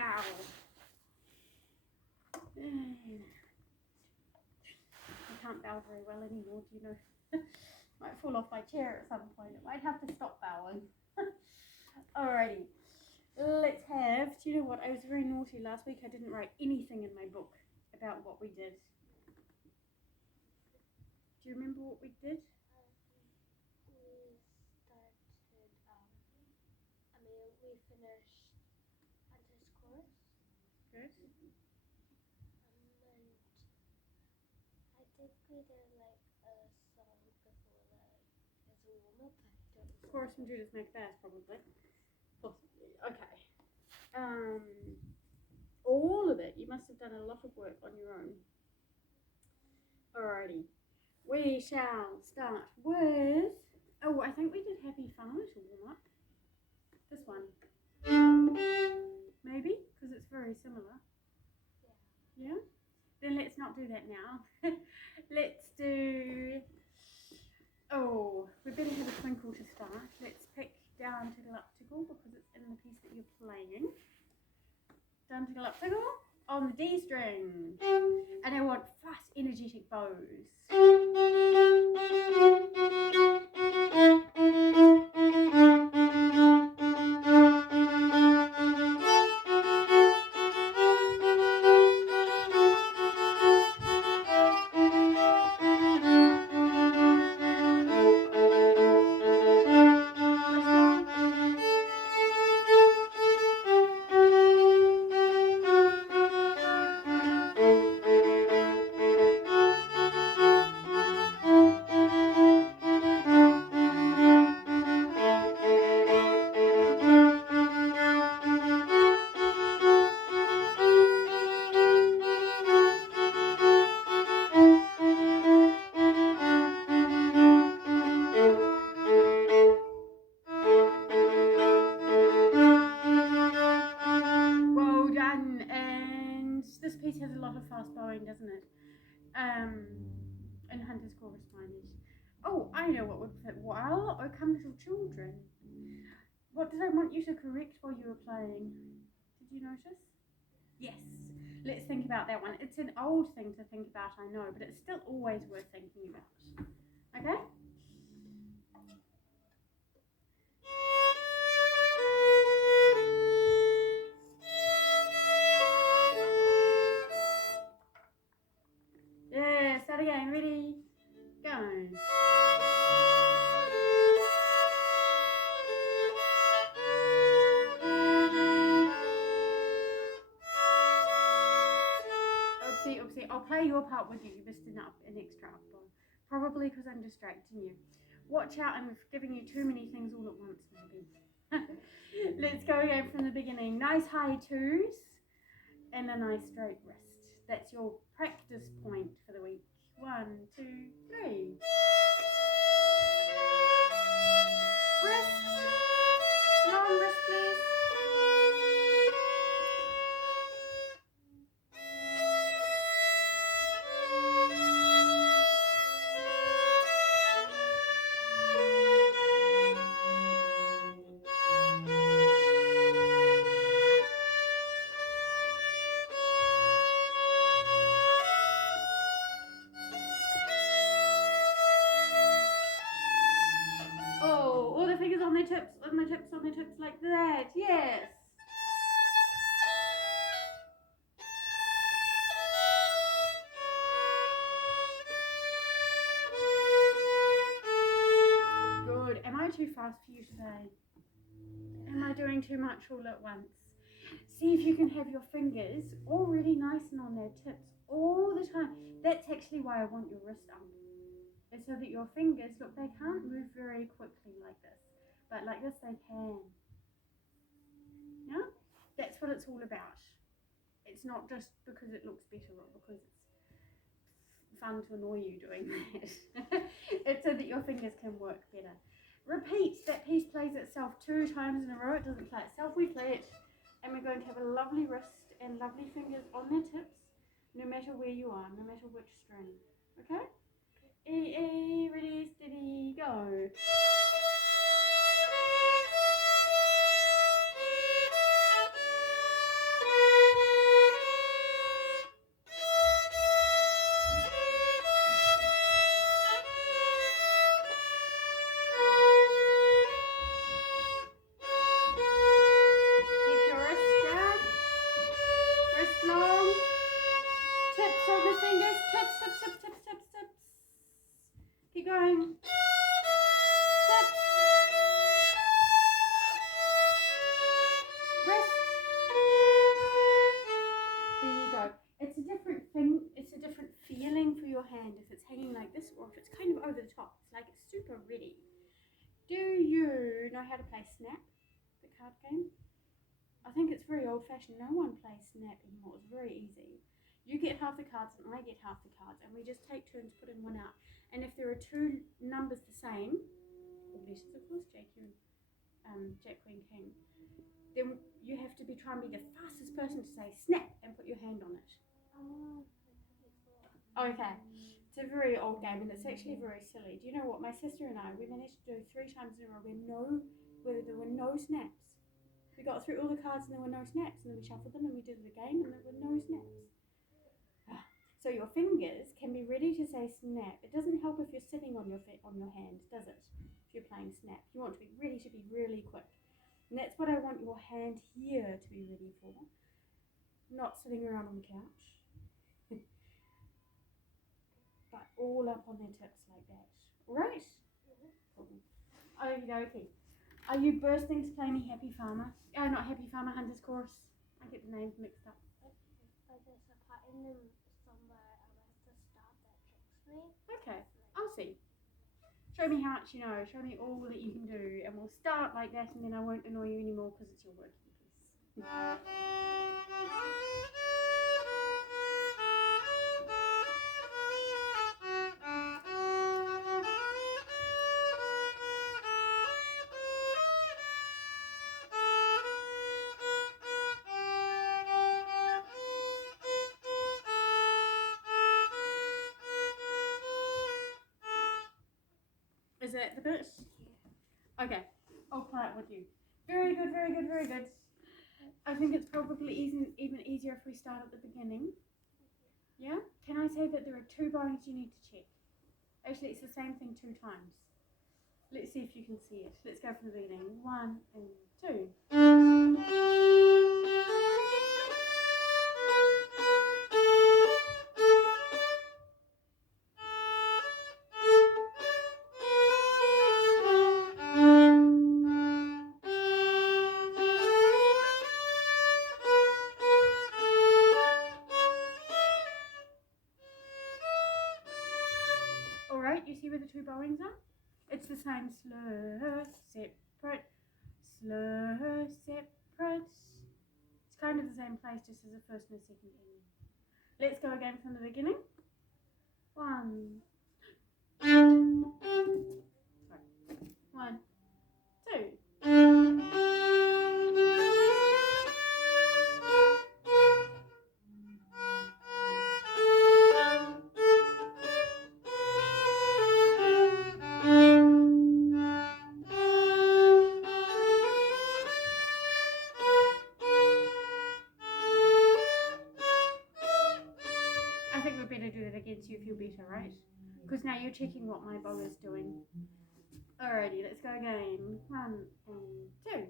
bow. I can't bow very well anymore, do you know? Might fall off my chair at some point. I might have to stop bowing. Alrighty. Let's have, do you know what? I was very naughty last week. I didn't write anything in my book about what we did. Do you remember what we did? We finished Hunter's Chorus. Good. And I think we did like a song before that as a warm-up. Chorus from Judas Macbeth, probably. Possibly. Okay. All of it. You must have done a lot of work on your own. Alrighty. We shall start with... Oh, I think we did Happy Farmer to warm up. This one. Maybe? Because it's very similar. Yeah? Then let's not do that now. Let's do... Oh, we better have a twinkle to start. Let's pick Down Tickle Up Tickle because it's in the piece that you're playing. Down Tickle Up Tickle on the D string. And I want fast, energetic bows. Has a lot of fast bowing, doesn't it? And Hunter's Chorus Finest. Oh, I know what would fit well. Oh, Come Little Children. What did I want you to correct while you were playing? Did you notice? Yes. Let's think about that one. It's an old thing to think about, I know, but it's still always worth thinking about. Okay? Yeah, start again. Ready? Go. Oopsie. I'll play your part with you. You missed an extra up bow. Probably because I'm distracting you. Watch out, I'm giving you too many things all at once, maybe. Let's go again from the beginning. Nice high twos and a nice straight wrist. That's your practice point for the week. 1, 2, 3. Wrist. Long wrist, please. On the tips like that, yes. Good. Am I too fast for you today? Am I doing too much all at once? See if you can have your fingers all really nice and on their tips all the time. That's actually why I want your wrist up. It's so that your fingers, look, they can't move very quickly like this, but like this they can. Yeah? That's what it's all about. It's not just because it looks better or because it's fun to annoy you doing that. It's so that your fingers can work better. Repeat, that piece plays itself 2 times in a row. It doesn't play itself, we play it. And we're going to have a lovely wrist and lovely fingers on their tips, no matter where you are, no matter which string. Okay? E, ready, steady, go. feeling for your hand, if it's hanging like this or if it's kind of over the top. It's like it's super ready. Do you know how to play Snap, the card game? I think it's very old fashioned. No one plays Snap anymore. It's very easy. You get half the cards and I get half the cards, and we just take turns putting one out. And if there are two numbers the same, or letters of course, Jack, Queen, King, then you have to try and be the fastest person to say snap and put your hand on it. Okay. It's a very old game and it's actually very silly. Do you know what? My sister and I, we managed to do 3 times in a row where there were no snaps. We got through all the cards and there were no snaps, and then we shuffled them and we did it again and there were no snaps. So your fingers can be ready to say snap. It doesn't help if you're sitting on your hand, does it? If you're playing snap, you want to be ready to be really quick. And that's what I want your hand here to be ready for. Not sitting around on the couch. But all up on their tips like that. Right? Cool. Okie dokie. Are you bursting to play me Happy Farmer? Oh, not Happy Farmer, Hunter's Chorus. I get the names mixed up. But there's a part in them somewhere I have to stop that tricks me. Okay, I'll see. Show me how much you know. Show me all that you can do, and we'll start like that, and then I won't annoy you anymore because it's your working piece. Is that the bit? Okay, I'll play it with you. Very good, very good, very good. I think it's probably even easier if we start at the beginning. Yeah? Can I say that there are 2 bowings you need to check? Actually, it's the same thing 2 times. Let's see if you can see it. Let's go from the beginning. 1 and 2. Alright, you see where the 2 bowings are? It's the same slur, separate, slur, separate. It's kind of the same place, just as a first and a second ending. Let's go again from the beginning. 1. Sorry. 1, 2. I think we better do that again so you feel better, right? Because now you're checking what my bow is doing. Alrighty, let's go again. 1 and 2.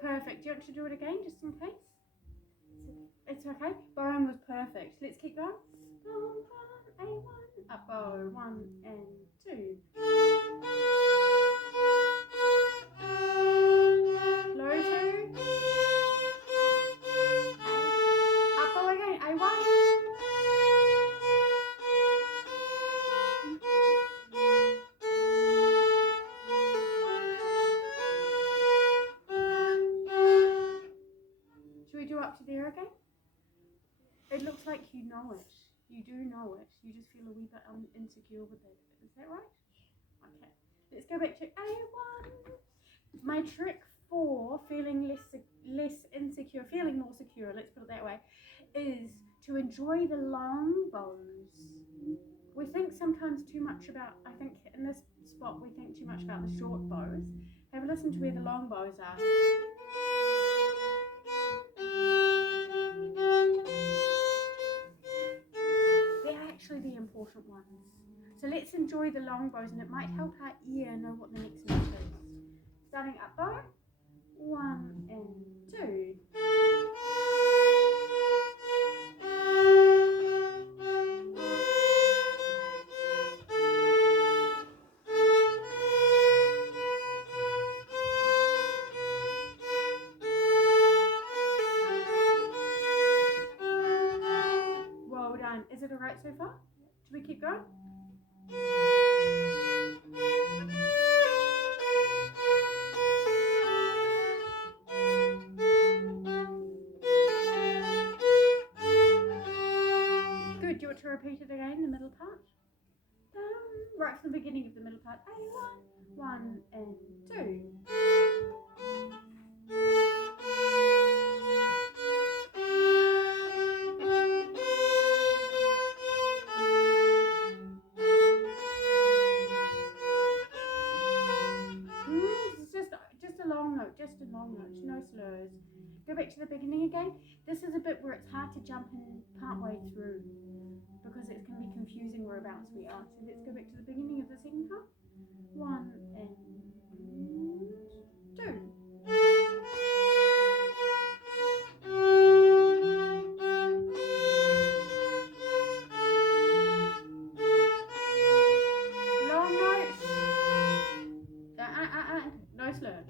Perfect. Do you want to do it again, just in case? It's okay. Bowing was perfect. Let's keep going. A1, up bow, 1 and 2. Low 2. Up bow again, A1. Should we do up to there again? It looks like you know it. You do know it. You just feel a wee bit insecure with it. Is that right? Okay. Let's go back to A1. My trick for feeling less insecure, feeling more secure, let's put it that way, is to enjoy the long bows. We think sometimes too much about, I think in this spot we think too much about the short bows. Have a listen to where the long bows are. The important ones. So let's enjoy the long bows, and it might help our ear know what the next note is. Starting up bow, 1 and 2. so far? Should we keep going? Good. Do you want to repeat it again, the middle part? Right from the beginning of the middle part. A1, 1 and 2. Just a long note, no slurs. Go back to the beginning again. This is a bit where it's hard to jump in part way through because it can be confusing whereabouts we are. So let's go back to the beginning of the second part. 1 and 2. Long note. No slur.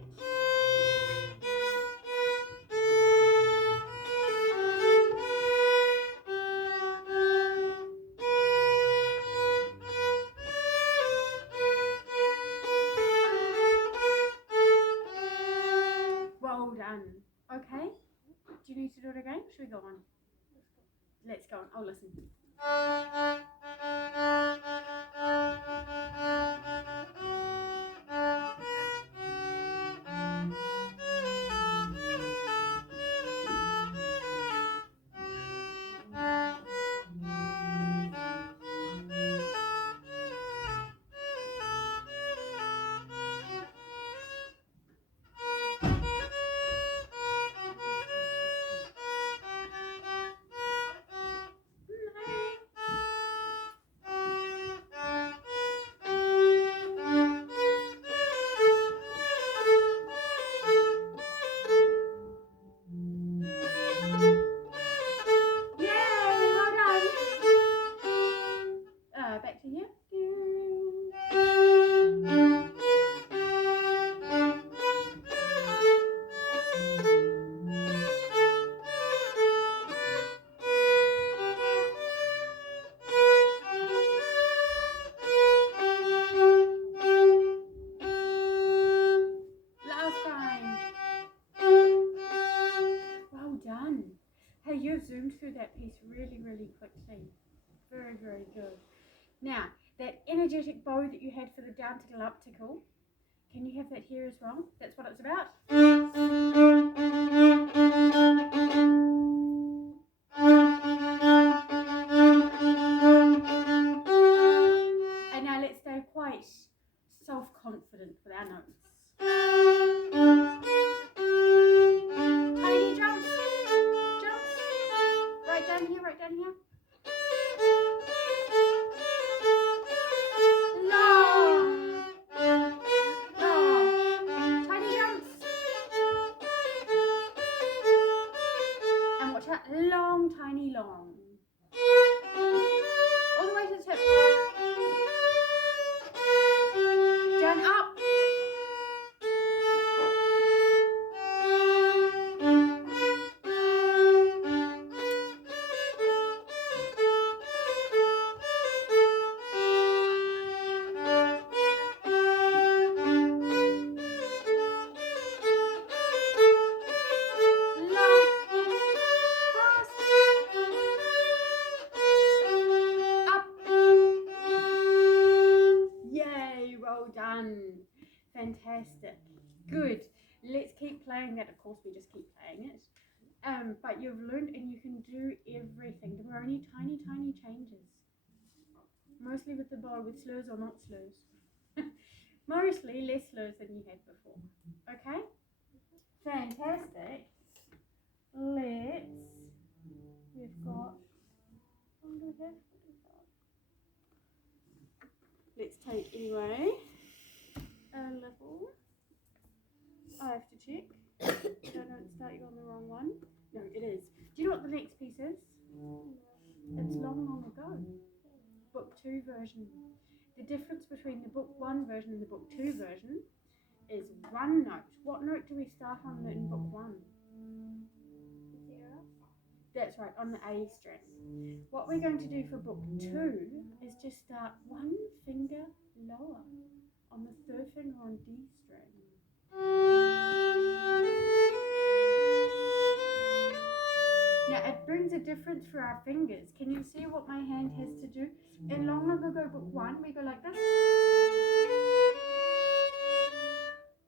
Well done. Okay. Do you need to do it again? Should we go on? Let's go on. I'll listen. Back to you. Last time. Well done. Hey, you've zoomed through that piece really, really quickly. Very, very good. Now, that energetic bow that you had for the downtickle uptickle, can you have that here as well? That's what it's about. And now let's stay quite self-confident with our notes. Tiny jumps. Jumps. Right down here, right down here. Long, tiny, long. All the way to the tip. Down, up. Fantastic. Good. Let's keep playing that. Of course, we just keep playing it. But you've learned and you can do everything. There were only tiny, tiny changes. Mostly with the bow, with slurs or not slurs. Mostly less slurs than you had before. Okay? Fantastic. We've got, let's take anyway. A level. I have to check. Don't start you on the wrong one. No, it is. Do you know what the next piece is? It's long, long ago. Book 2 version. The difference between the book 1 version and the book 2 version is one note. What note do we start on in book 1? 0. That's right, on the A string. What we're going to do for book 2 is just start one finger lower on the third finger on D string. Now it brings a difference for our fingers. Can you see what my hand has to do? In Long Long Ago book 1, we go like this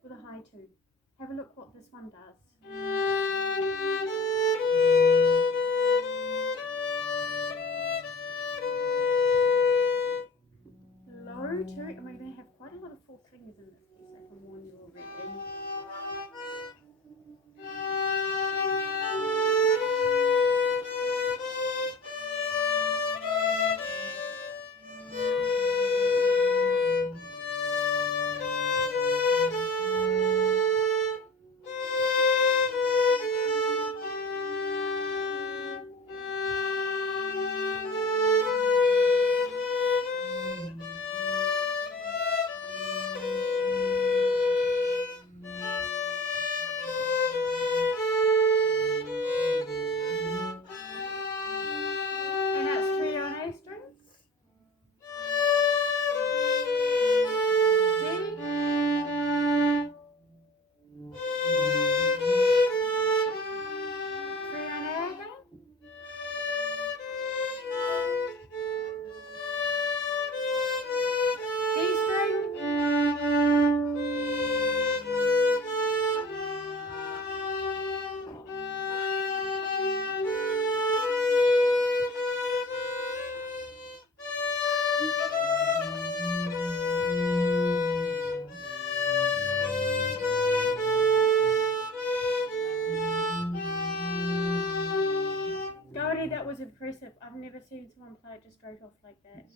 with a high 2. Have a look what this one does. Low 2, and we're going to have quite a lot of fourth fingers in this piece, I can warn you already. And that's 3 on A string. D. 3 on A again. D string. Gauri, that was impressive. I've never seen someone play it just straight off like that.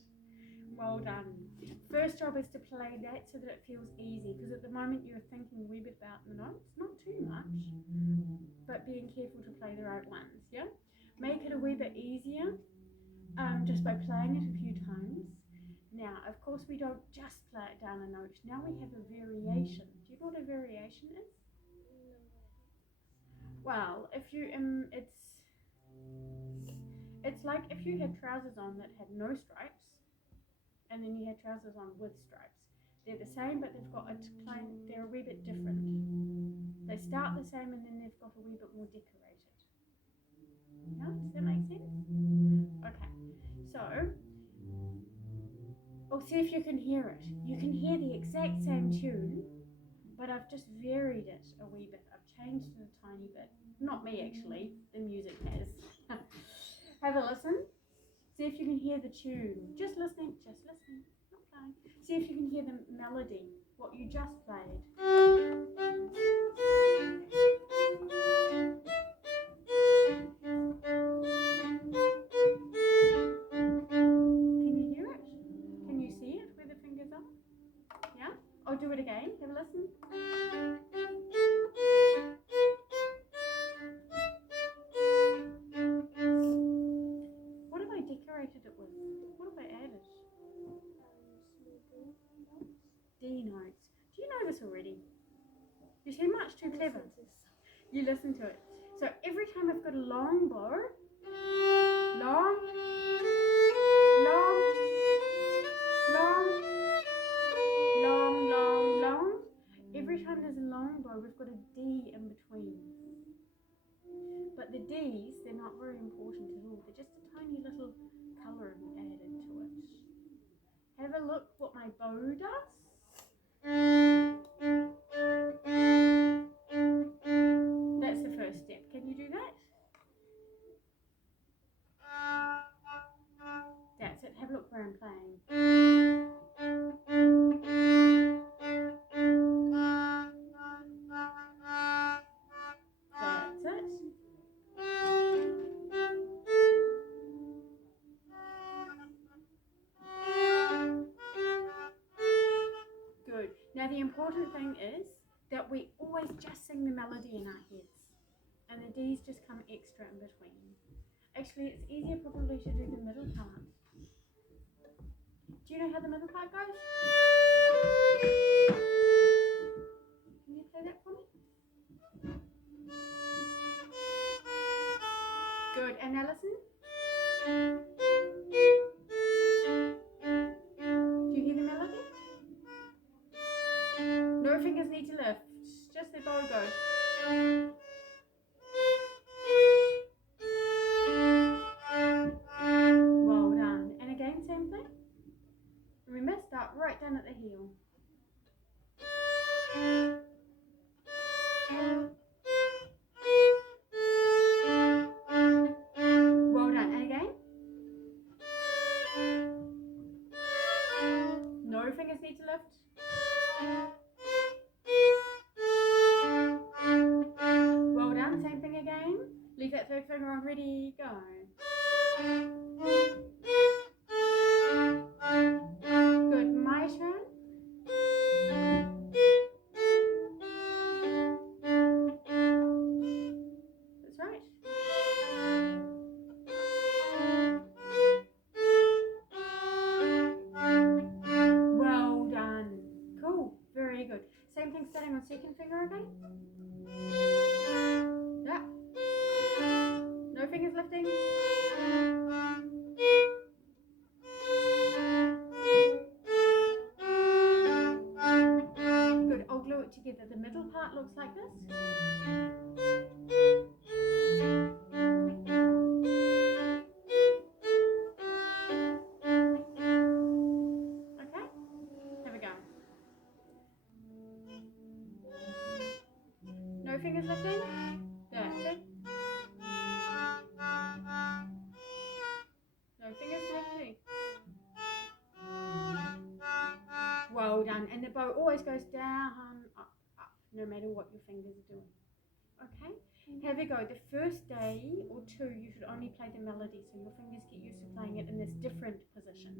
Well done. First job is to play that so that it feels easy, because at the moment you're thinking a wee bit about the notes, not too much, but being careful to play the right ones, yeah? Make it a wee bit easier just by playing it a few times. Now, of course, we don't just play it down a note. Now we have a variation. Do you know what a variation is? Well, if you it's like if you had trousers on that had no stripes, and then you had trousers on with stripes. They're the same, but they're a wee bit different. They start the same, and then they've got a wee bit more decorated. Yeah, does that make sense? Okay, so, see if you can hear it. You can hear the exact same tune, but I've just varied it a wee bit. I've changed it a tiny bit. Not me, actually. The music has. Have a listen. See if you can hear the tune. Just listening. Not playing. See if you can hear the melody, what you just played. Can you hear it? Can you see it where the fingers are? Yeah? I'll do it again. Have a listen. What have I decorated it with? What have I added? D notes. Do you know this already? You seem much too clever. You listen to it. So every time I've got a long bow, long, long, long, long, long, long. Every time there's a long bow, we've got a D in between. But the Ds, they're not very important at all. They're just a tiny little colour added to it. Have a look what my bow does. That's the first step. Can you do that? That's it. Have a look where I'm playing. That's it. Good. Now the important thing is that we always just sing the melody in our heads, and the D's just come extra in between. Actually, it's easier probably to do the middle part. Do you know how the middle part goes? Can you play that for me? Good. and Alison? Do you hear the melody? No fingers need to lift, just the bow go. Well done. And again, same thing. Remember, start right down at the heel. Well done. And again. No fingers need to lift. Well done. Same thing again. Leave that third finger on. Ready, go. Good. My turn. That's right. Well done. Cool. Very good. Same thing starting on second finger again. Yeah. No fingers lifting. Good. I'll glue it together. The middle part looks like this. Okay. Have a go. No fingers lifting. That's it. No fingers lifting. Well done. And the bow always goes down, up, up, no matter what your fingers are doing. Okay? Have a go. The first day or two, you should only play the melody, so your fingers get used to playing it in this different position,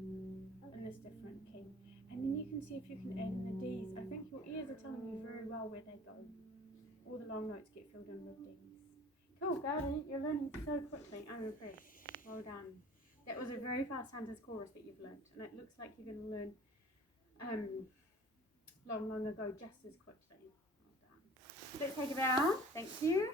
in this different key. And then you can see if you can add in the Ds. I think your ears are telling you very well where they go. All the long notes get filled in with Ds. Cool, Gaudi, you're learning so quickly. I'm impressed. Well done. That was a very fast Hunter's chorus that you've learned, and it looks like you're going to learn long ago just as quickly. Well done. Let's take a bow. Thank you.